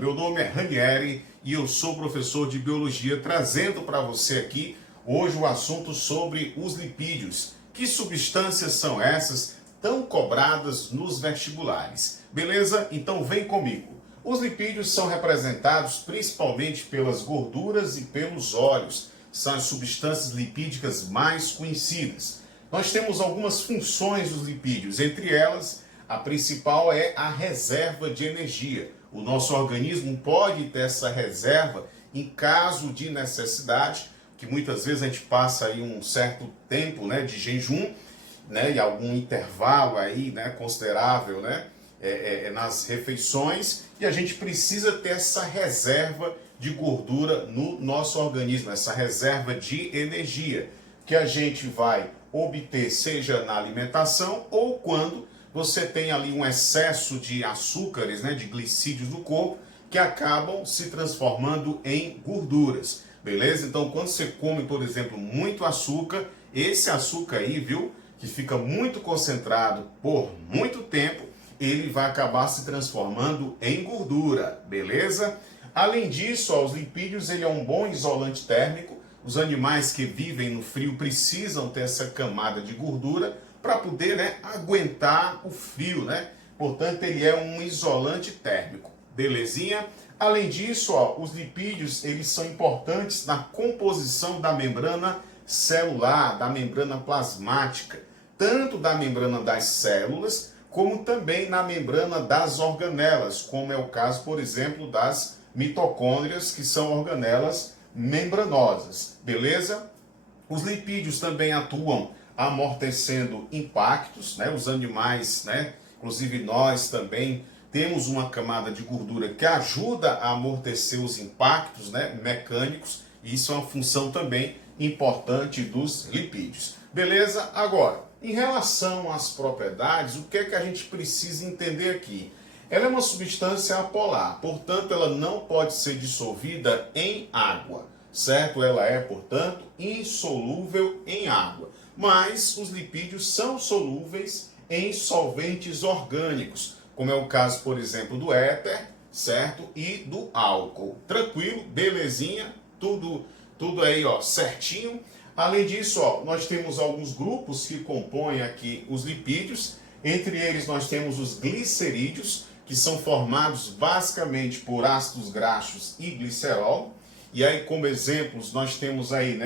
Meu nome é Ranieri e eu sou professor de Biologia, trazendo para você aqui hoje o assunto sobre os lipídios. Que substâncias são essas tão cobradas nos vestibulares? Beleza? Então vem comigo. Os lipídios são representados principalmente pelas gorduras e pelos óleos. São as substâncias lipídicas mais conhecidas. Nós temos algumas funções dos lipídios, entre elas a principal é a reserva de energia. O nosso organismo pode ter essa reserva em caso de necessidade, que muitas vezes a gente passa aí um certo tempo, de jejum, e algum intervalo aí, considerável, nas refeições, e a gente precisa ter essa reserva de gordura no nosso organismo, essa reserva de energia, que a gente vai obter seja na alimentação ou quando você tem ali um excesso de açúcares, de glicídios no corpo, que acabam se transformando em gorduras, beleza? Então, quando você come, por exemplo, muito açúcar, esse açúcar aí, viu, que fica muito concentrado por muito tempo, ele vai acabar se transformando em gordura, beleza? Além disso, os lipídios, ele é um bom isolante térmico. Os animais que vivem no frio precisam ter essa camada de gordura para poder aguentar o frio, Portanto, ele é um isolante térmico, belezinha? Além disso, os lipídios, eles são importantes na composição da membrana celular, da membrana plasmática, tanto da membrana das células, como também na membrana das organelas, como é o caso, por exemplo, das mitocôndrias, que são organelas membranosas, beleza? Os lipídios também atuam amortecendo impactos, os animais, inclusive nós também temos uma camada de gordura que ajuda a amortecer os impactos, mecânicos, e isso é uma função também importante dos lipídios. Beleza? Agora, em relação às propriedades, o que é que a gente precisa entender aqui? Ela é uma substância apolar, portanto, ela não pode ser dissolvida em água, certo? Ela é, portanto, insolúvel em água. Mas os lipídios são solúveis em solventes orgânicos, como é o caso, por exemplo, do éter, certo? E do álcool. Tranquilo? Belezinha? Tudo aí, certinho. Além disso, nós temos alguns grupos que compõem aqui os lipídios. Entre eles, nós temos os glicerídeos, que são formados basicamente por ácidos graxos e glicerol. E aí, como exemplos, nós temos aí,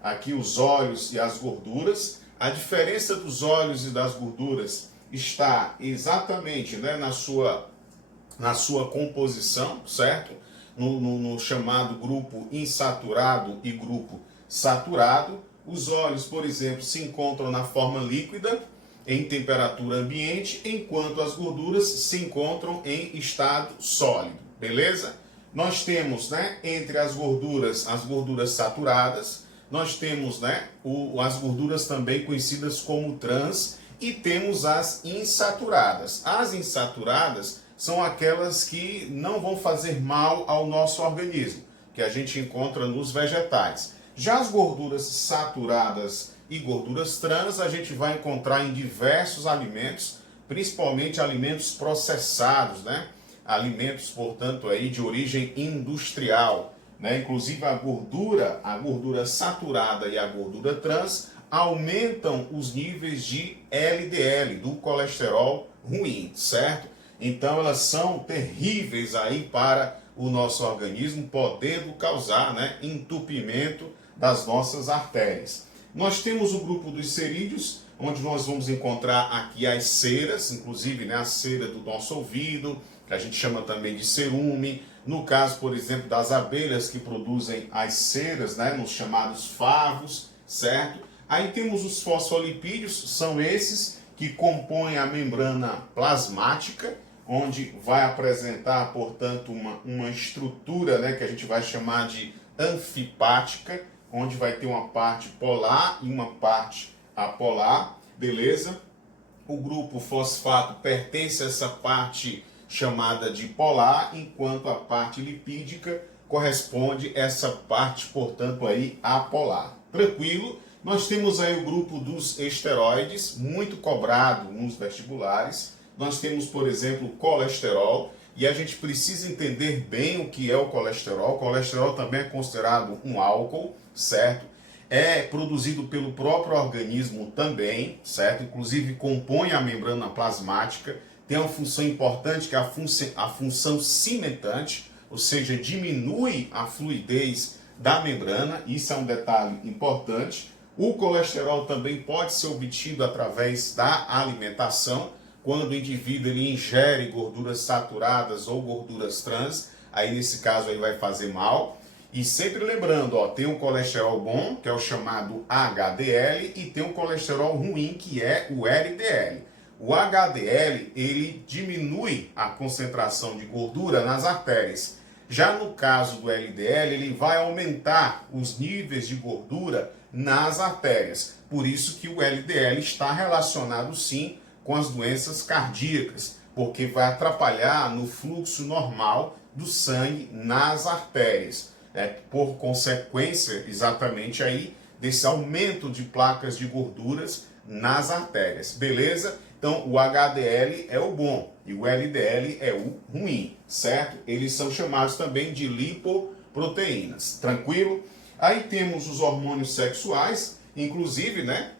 aqui os óleos e as gorduras. A diferença dos óleos e das gorduras está exatamente na sua composição, certo? No chamado grupo insaturado e grupo saturado. Os óleos, por exemplo, se encontram na forma líquida, em temperatura ambiente, enquanto as gorduras se encontram em estado sólido, beleza? Nós temos, entre as gorduras saturadas, nós temos, as gorduras também conhecidas como trans, e temos as insaturadas. As insaturadas são aquelas que não vão fazer mal ao nosso organismo, que a gente encontra nos vegetais. Já as gorduras saturadas e gorduras trans a gente vai encontrar em diversos alimentos, principalmente alimentos processados, alimentos, portanto, aí de origem industrial, Inclusive a gordura saturada e a gordura trans aumentam os níveis de LDL, do colesterol ruim, certo? Então elas são terríveis aí para o nosso organismo, podendo causar, entupimento das nossas artérias. Nós temos o grupo dos cerídeos, onde nós vamos encontrar aqui as ceras, inclusive a cera do nosso ouvido, que a gente chama também de cerume. No caso, por exemplo, das abelhas que produzem as ceras, nos chamados favos, certo? Aí temos os fosfolipídios, são esses que compõem a membrana plasmática, onde vai apresentar, portanto, uma estrutura, que a gente vai chamar de anfipática, onde vai ter uma parte polar e uma parte apolar, beleza? O grupo fosfato pertence a essa parte chamada de polar, enquanto a parte lipídica corresponde a essa parte, portanto, aí apolar. Tranquilo? Nós temos aí o grupo dos esteroides, muito cobrado nos vestibulares. Nós temos, por exemplo, o colesterol, e a gente precisa entender bem o que é o colesterol. O colesterol também é considerado um álcool, certo? É produzido pelo próprio organismo também, certo? Inclusive compõe a membrana plasmática, tem uma função importante que é a função cimentante, ou seja, diminui a fluidez da membrana, isso é um detalhe importante. O colesterol também pode ser obtido através da alimentação, quando o indivíduo ele ingere gorduras saturadas ou gorduras trans, aí nesse caso aí vai fazer mal. E sempre lembrando, ó, tem um colesterol bom, que é o chamado HDL, e tem um colesterol ruim, que é o LDL. O HDL, ele diminui a concentração de gordura nas artérias. Já no caso do LDL, ele vai aumentar os níveis de gordura nas artérias. Por isso que o LDL está relacionado sim com as doenças cardíacas, porque vai atrapalhar no fluxo normal do sangue nas artérias. Por consequência, exatamente aí, desse aumento de placas de gorduras nas artérias. Beleza? Então, o HDL é o bom e o LDL é o ruim, certo? Eles são chamados também de lipoproteínas. Tranquilo? Aí temos os hormônios sexuais, inclusive, né?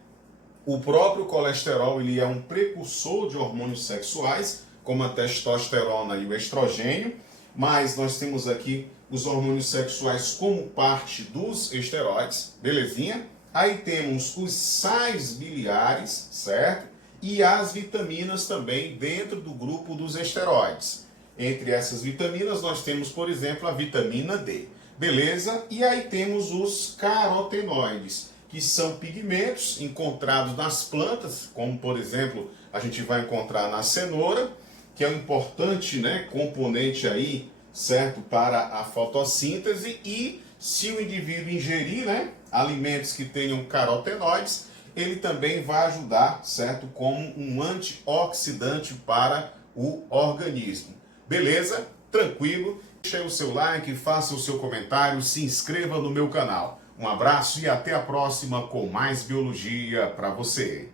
O próprio colesterol, ele é um precursor de hormônios sexuais, como a testosterona e o estrogênio, mas nós temos aqui os hormônios sexuais como parte dos esteroides, belezinha? Aí temos os sais biliares, certo? E as vitaminas também dentro do grupo dos esteroides. Entre essas vitaminas nós temos, por exemplo, a vitamina D, beleza? E aí temos os carotenoides, que são pigmentos encontrados nas plantas, como por exemplo, a gente vai encontrar na cenoura, que é um importante, né, componente aí, certo, para a fotossíntese. E se o indivíduo ingerir, né, alimentos que tenham carotenoides, ele também vai ajudar, certo, como um antioxidante para o organismo. Beleza? Tranquilo? Deixe o seu like, faça o seu comentário, se inscreva no meu canal. Um abraço e até a próxima com mais biologia para você.